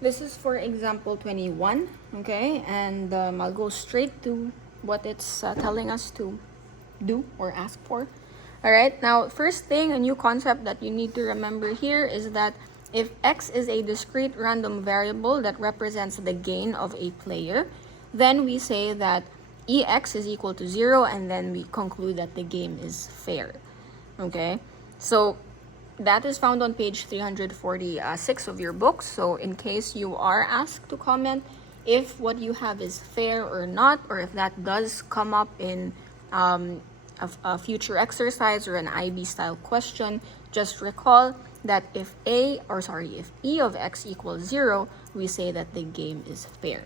This is for example 21, okay? And I'll go straight to what it's telling us to do or ask for. All right, now first thing, a new concept that you need to remember here is that if x is a discrete random variable that represents the gain of a player, then we say that ex is equal to 0, and then we conclude that the game is fair. Okay, so that is found on page 346 of your book. So in case you are asked to comment if what you have is fair or not, or if that does come up in a future exercise or an IB style question, just recall that if if e of x equals 0, we say that the game is fair.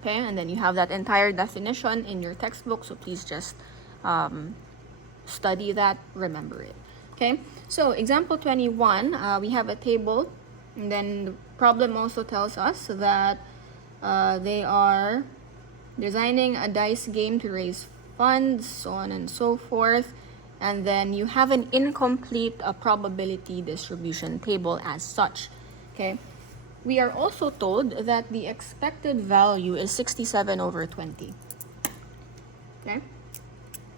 Okay, and then you have that entire definition in your textbook, so please just study that, remember it. Okay, so example 21, we have a table, and then the problem also tells us that they are designing a dice game to raise funds, so on and so forth, and then you have an incomplete probability distribution table as such. Okay, we are also told that the expected value is 67 over 20. Okay.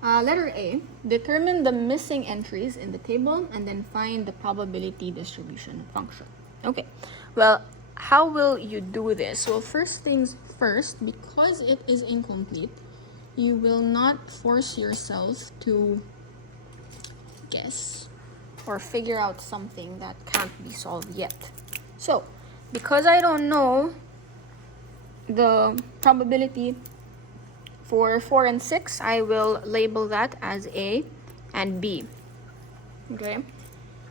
Letter A, determine the missing entries in the table and then find the probability distribution function. Okay, well, how will you do this? Well, first things first, because it is incomplete, you will not force yourself to guess or figure out something that can't be solved yet. So, because I don't know the probability for 4 and 6, I will label that as A and B. Okay?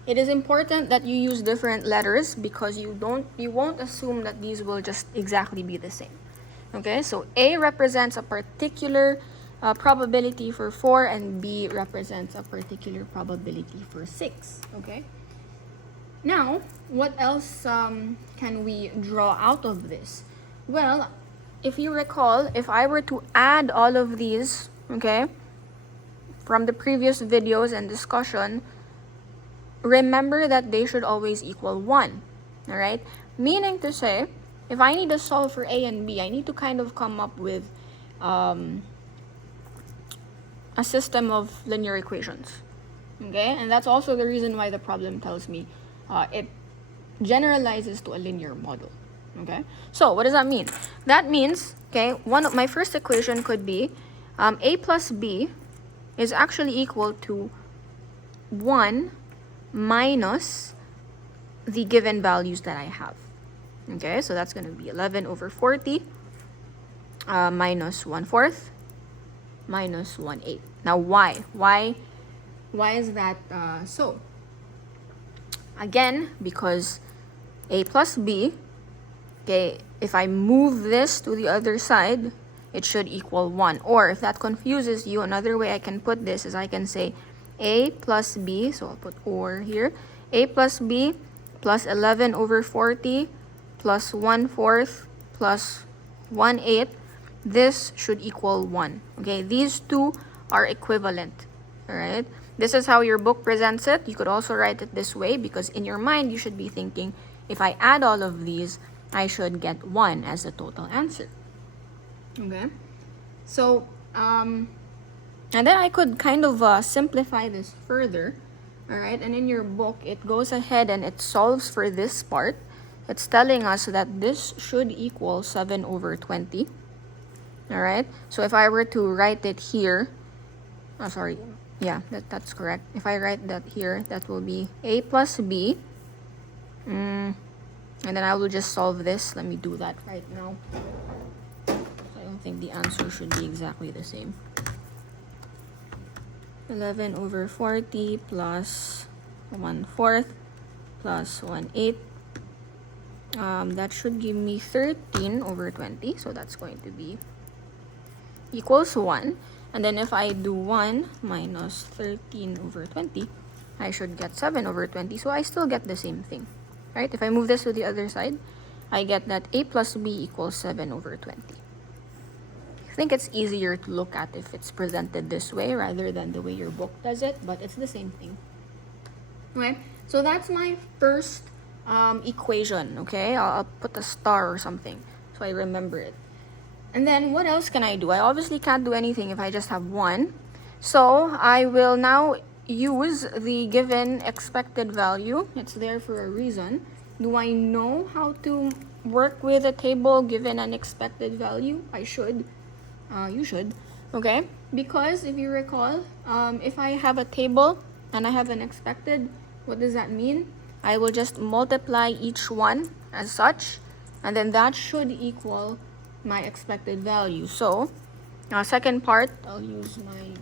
It is important that you use different letters because you won't assume that these will just exactly be the same. Okay? So A represents a particular probability for 4, and B represents a particular probability for 6. Okay? Now, what else can we draw out of this? Well, if you recall, if I were to add all of these, okay, from the previous videos and discussion, remember that they should always equal 1, all right? Meaning to say, if I need to solve for A and B, I need to kind of come up with a system of linear equations, okay? And that's also the reason why the problem tells me it generalizes to a linear model. Okay, so what does that mean? That means, okay, my first equation could be a plus b is actually equal to 1 minus the given values that I have. Okay, so that's going to be 11 over 40 minus 1/4 minus 1/8. Now, why is that so? Again, because a plus b, okay, if I move this to the other side, it should equal 1. Or if that confuses you, another way I can put this is I can say a plus b, so I'll put or here, a plus b plus 11 over 40 plus 1/4 plus 1/8, this should equal 1. Okay, these two are equivalent, all right? This is how your book presents it. You could also write it this way because in your mind, you should be thinking, if I add all of these, I should get 1 as the total answer. Okay, so, and then I could kind of simplify this further, all right? And in your book, it goes ahead and it solves for this part. It's telling us that this should equal 7 over 20, all right? So if I were to write it here, yeah, that's correct. If I write that here, that will be a plus b. And then I will just solve this. Let me do that right now. I don't think the answer should be exactly the same. 11 over 40 plus 1/4 plus 1/8. That should give me 13 over 20. So that's going to be equals 1. And then if I do 1 minus 13 over 20, I should get 7 over 20. So I still get the same thing, right? If I move this to the other side, I get that a plus b equals 7 over 20. I think it's easier to look at if it's presented this way rather than the way your book does it, but it's the same thing. Okay, so that's my first equation, okay? I'll put a star or something so I remember it. And then what else can I do? I obviously can't do anything if I just have 1. So I will now use the given expected value. It's there for a reason. Do I know how to work with a table given an expected value? I should. You should. Okay? Because if you recall, if I have a table and I have an expected, what does that mean? I will just multiply each one as such, and then that should equal my expected value. So, second part, I'll use my,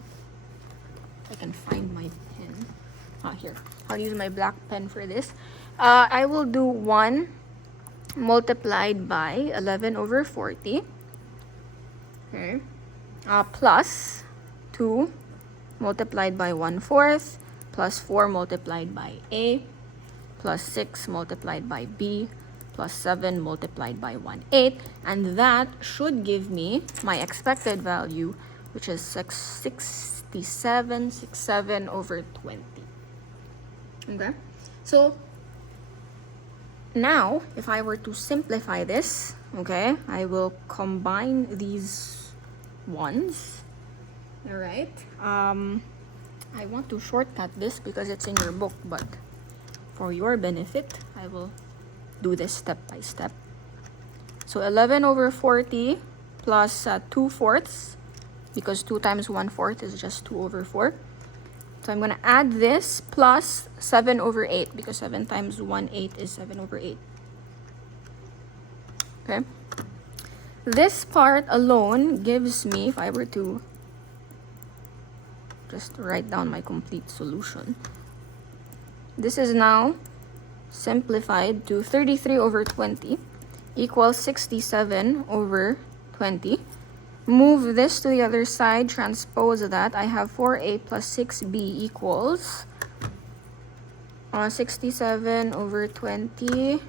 I can find my pen. Here. I'll use my black pen for this. I will do 1 multiplied by 11 over 40. Okay. Plus 2 multiplied by 1/4, plus 4 multiplied by A, plus 6 multiplied by B, plus 7 multiplied by 1/8, and that should give me my expected value, which is 67 over 20. Okay, so now if I were to simplify this, okay, I will combine these ones. All right, I want to shortcut this because it's in your book, but for your benefit, I will do this step by step. So 11 over 40 plus 2/4, because 2 times 1/4 is just 2 over 4. So I'm going to add this plus 7 over 8, because 7 times 1/8 is 7 over 8. Okay. This part alone gives me, if I were to just write down my complete solution, this is now simplified to 33 over 20 equals 67 over 20. Move this to the other side, transpose that. I have 4a plus 6b equals 67 over 20,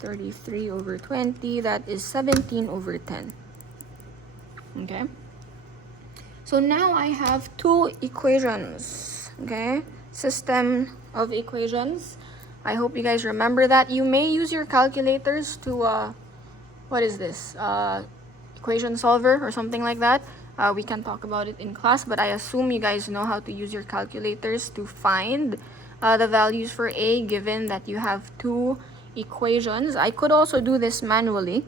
33 over 20, that is 17 over 10. Okay, so now I have 2 equations. Okay, system of equations. I hope you guys remember that. You may use your calculators to what is this, equation solver or something like that. We can talk about it in class, but I assume you guys know how to use your calculators to find the values for a, given that you have 2 equations. I could also do this manually.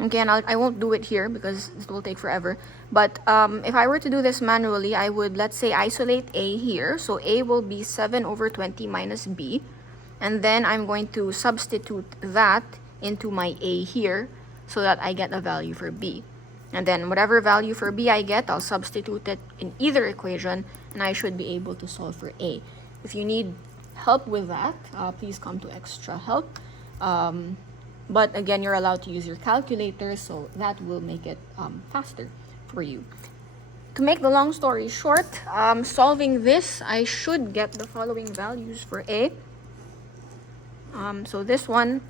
Okay, and I won't do it here because it will take forever. But if I were to do this manually, I would, let's say, isolate a here. So a will be 7 over 20 minus b. And then I'm going to substitute that into my a here so that I get a value for b. And then whatever value for b I get, I'll substitute it in either equation, and I should be able to solve for a. If you need help with that, please come to extra help. But again, you're allowed to use your calculator, so that will make it faster for you. To make the long story short, solving this, I should get the following values for a. So this one,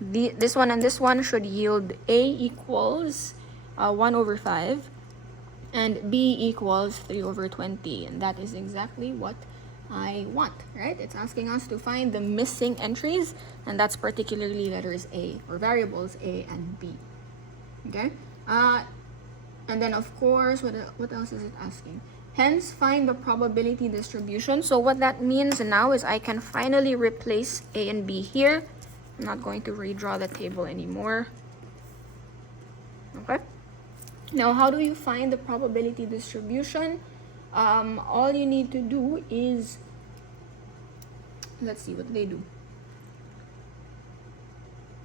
this one, and this one should yield a equals 1 over 5, and b equals 3 over 20, and that is exactly what I want, right? It's asking us to find the missing entries, and that's particularly letters A, or variables A and B. Okay? And then of course, what else is it asking? Hence, find the probability distribution. So what that means now is I can finally replace A and B here. I'm not going to redraw the table anymore. Okay? Now, how do you find the probability distribution? All you need to do is, let's see, what do they do?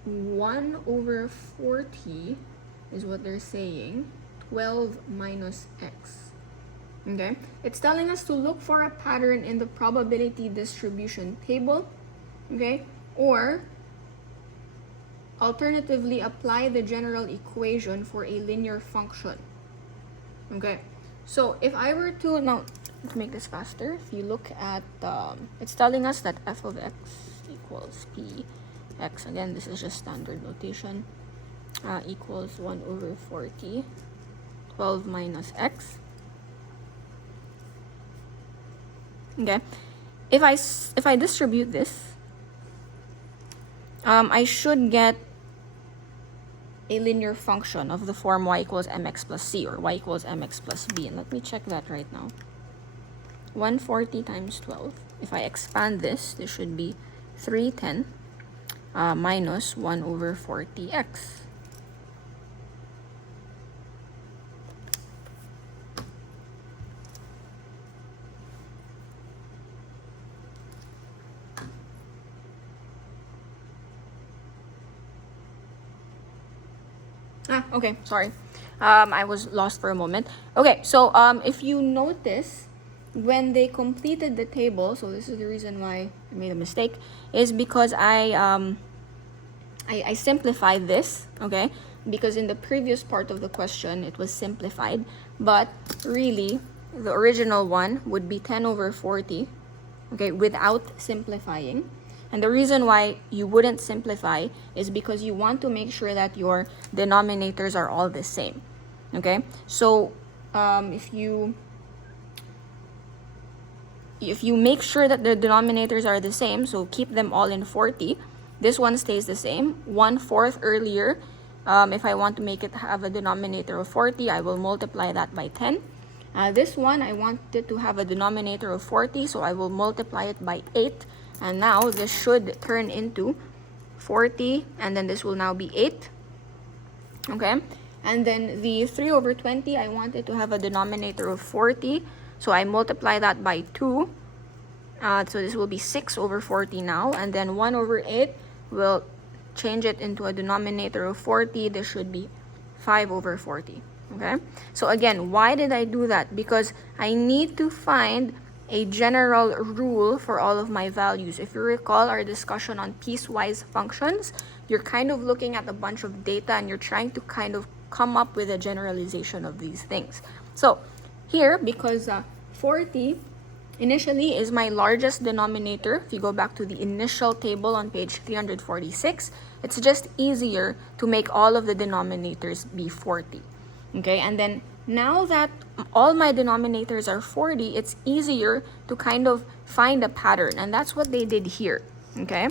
1 over 40 is what they're saying. 12 minus x. Okay? It's telling us to look for a pattern in the probability distribution table. Okay? Or, alternatively, apply the general equation for a linear function. Okay? So if I were to, now let's make this faster. If you look at, it's telling us that f of x equals p x, again this is just standard notation, equals 1 over 40, 12 minus x. Okay, if I distribute this, I should get a linear function of the form y equals mx plus c, or y equals mx plus b. And let me check that right now. 140 times 12. If I expand this should be 310 minus 1 over 40x. Okay, sorry. I was lost for a moment. Okay, so if you notice, when they completed the table, so this is the reason why I made a mistake, is because I simplified this, okay? Because in the previous part of the question, it was simplified, but really, the original one would be 10 over 40, okay, without simplifying. And the reason why you wouldn't simplify is because you want to make sure that your denominators are all the same, okay? So if you make sure that the denominators are the same, so keep them all in 40, this one stays the same. 1/4 earlier, if I want to make it have a denominator of 40, I will multiply that by 10. This one, I want it to have a denominator of 40, so I will multiply it by 8. And now this should turn into 40, and then this will now be 8. Okay? And then the 3 over 20, I want it to have a denominator of 40. So I multiply that by 2. So this will be 6 over 40 now. And then 1 over 8 will change it into a denominator of 40. This should be 5 over 40. Okay? So again, why did I do that? Because I need to find a general rule for all of my values. If you recall our discussion on piecewise functions, you're kind of looking at a bunch of data and you're trying to kind of come up with a generalization of these things. So here, because 40 initially is my largest denominator, if you go back to the initial table on page 346, it's just easier to make all of the denominators be 40. Okay, and then now that all my denominators are 40, it's easier to kind of find a pattern, and that's what they did here. Okay,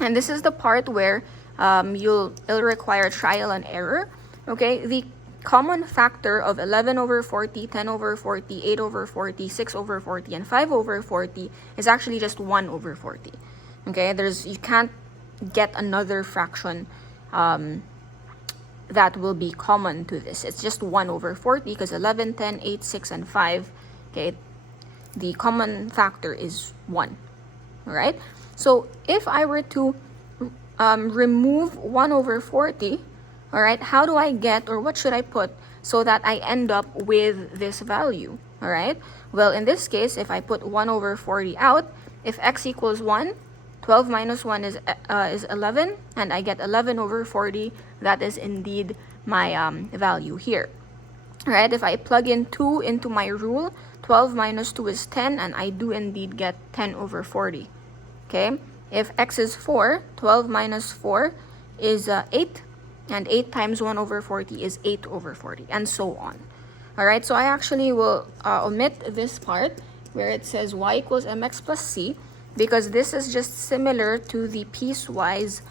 and this is the part where it'll require trial and error. Okay, the common factor of 11 over 40, 10 over 40, 8 over 40, 6 over 40, and 5 over 40 is actually just 1 over 40. Okay, you can't get another fraction that will be common to this. It's just 1 over 40 because 11, 10, 8, 6, and 5, okay, the common factor is 1, all right? So if I were to remove 1 over 40, all right, how do I get, or what should I put so that I end up with this value, all right? Well, in this case, if I put 1 over 40 out, if x equals 1, 12 minus 1 is 11, and I get 11 over 40. That is indeed my value here. Right? If I plug in 2 into my rule, 12 minus 2 is 10, and I do indeed get 10 over 40. Okay? If x is 4, 12 minus 4 is 8, and 8 times 1 over 40 is 8 over 40, and so on. All right? So I actually will omit this part where it says y equals mx plus c, because this is just similar to the piecewise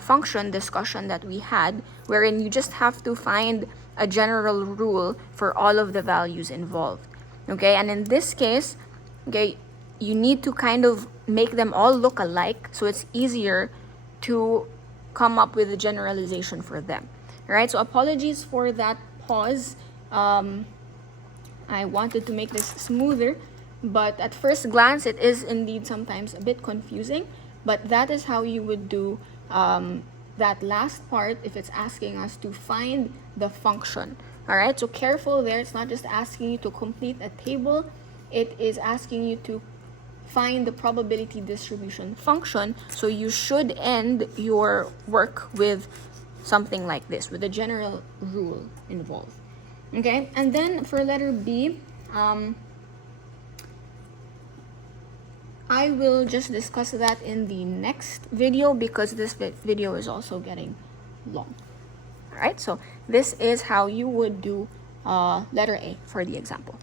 function discussion that we had, wherein you just have to find a general rule for all of the values involved. Okay, and in this case, okay, you need to kind of make them all look alike, so it's easier to come up with a generalization for them. All right, so apologies for that pause. I wanted to make this smoother, but at first glance, it is indeed sometimes a bit confusing, but that is how you would do that last part if it's asking us to find the function. All right, so careful there. It's not just asking you to complete a table. It is asking you to find the probability distribution function. So you should end your work with something like this, with a general rule involved. Okay, and then for letter B, I will just discuss that in the next video because this video is also getting long. All right, so this is how you would do letter A for the example.